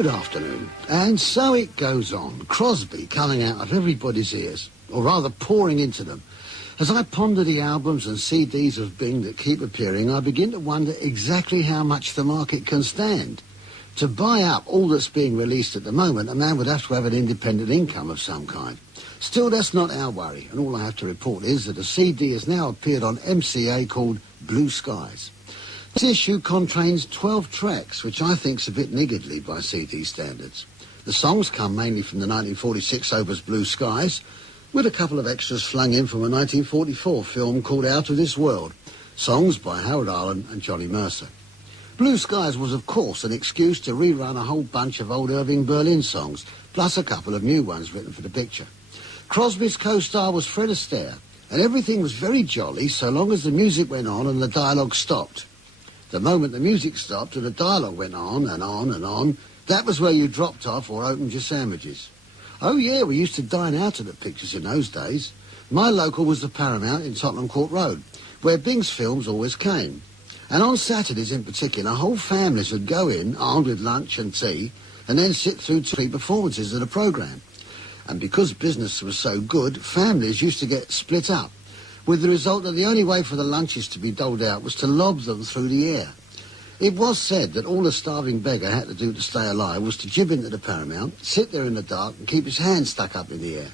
Good afternoon. And so it goes on. Crosby coming out of everybody's ears, or rather pouring into them. As I ponder the albums and CDs of Bing that keep appearing, I begin to wonder exactly how much the market can stand. To buy up all that's being released at the moment, a man would have to have an independent income of some kind. Still, that's not our worry, and all I have to report is that a CD has now appeared on MCA called Blue Skies. This issue contains 12 tracks, which I think's a bit niggardly by CD standards. The songs come mainly from the 1946 opus Blue Skies, with a couple of extras flung in from a 1944 film called Out of This World, songs by Harold Arlen and Johnny Mercer. Blue Skies was, of course, an excuse to rerun a whole bunch of old Irving Berlin songs, plus a couple of new ones written for the picture. Crosby's co-star was Fred Astaire, and everything was very jolly so long as the music went on and the dialogue stopped. The moment the music stopped and the dialogue went on and on and on, that was where you dropped off or opened your sandwiches. Oh yeah, we used to dine out at the pictures in those days. My local was the Paramount in Tottenham Court Road, where Bing's films always came. And on Saturdays in particular, whole families would go in, armed with lunch and tea, and then sit through 3 performances of the programme. And because business was so good, families used to get split up, with the result that the only way for the lunches to be doled out was to lob them through the air. It was said that all a starving beggar had to do to stay alive was to jib into the Paramount, sit there in the dark and keep his hand stuck up in the air.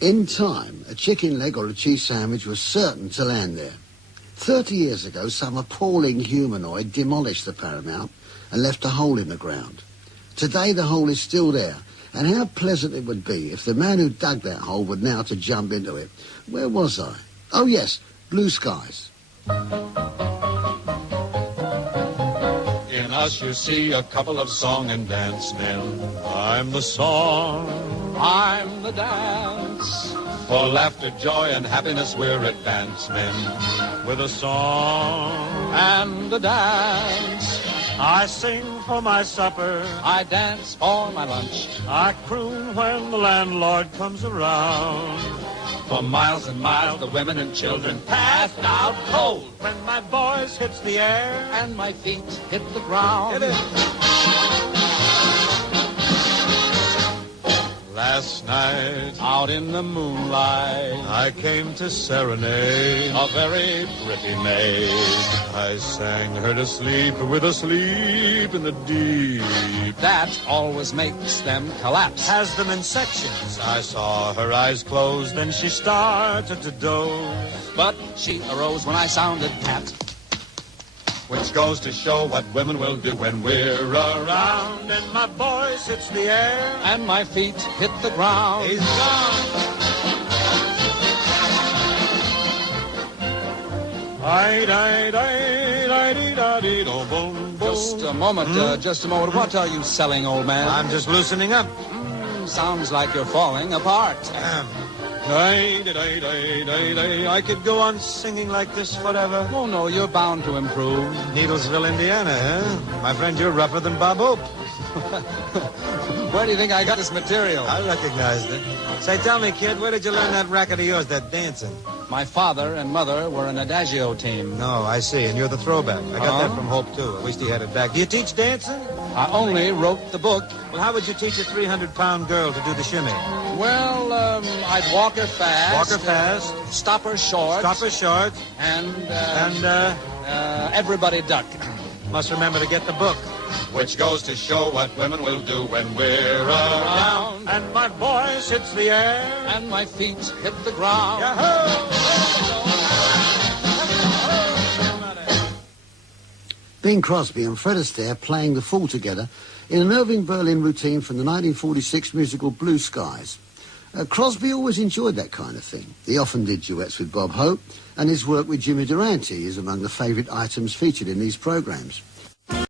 In time, a chicken leg or a cheese sandwich was certain to land there. 30 years ago, some appalling humanoid demolished the Paramount and left a hole in the ground. Today, the hole is still there, and how pleasant it would be if the man who dug that hole were now to jump into it. Where was I? Oh, yes, Blue Skies. In us you see a couple of song and dance men. I'm the song, I'm the dance. For laughter, joy, and happiness we're advance men. With a song and a dance. I sing for my supper, I dance for my lunch, I croon when the landlord comes around. For miles and miles the women and children passed out cold when my voice hits the air and my feet hit the ground. Last night, out in the moonlight, I came to serenade a very pretty maid. I sang her to sleep with a sleep in the deep. That always makes them collapse, has them in sections. I saw her eyes close, then she started to doze. But she arose when I sounded pat, which goes to show what women will do when we're around. And my voice hits the air, and my feet hit the ground. He's gone. Just a moment, just a moment. What are you selling, old man? I'm just loosening up. Sounds like you're falling apart. I could go on singing like this forever. Oh, no, you're bound to improve. Needlesville, Indiana, huh? My friend, you're rougher than Bob Hope. Where do you think I got this material? I recognized it. Say, tell me, kid, where did you learn that racket of yours, that dancing? My father and mother were an adagio team. No, I see, and you're the throwback. I got that from Hope, too. At least he had it back. Do you teach dancing? I only wrote the book. Well, how would you teach a 300-pound girl to do the shimmy? Well, I'd walk her fast. Walk her fast. Stop her short. Stop her short. And everybody duck. Must remember to get the book. Which goes to show what women will do when we're around. And my voice hits the air. And my feet hit the ground. Bing Crosby and Fred Astaire playing the fool together in an Irving Berlin routine from the 1946 musical Blue Skies. Crosby always enjoyed that kind of thing. He often did duets with Bob Hope, and his work with Jimmy Durante is among the favourite items featured in these programmes.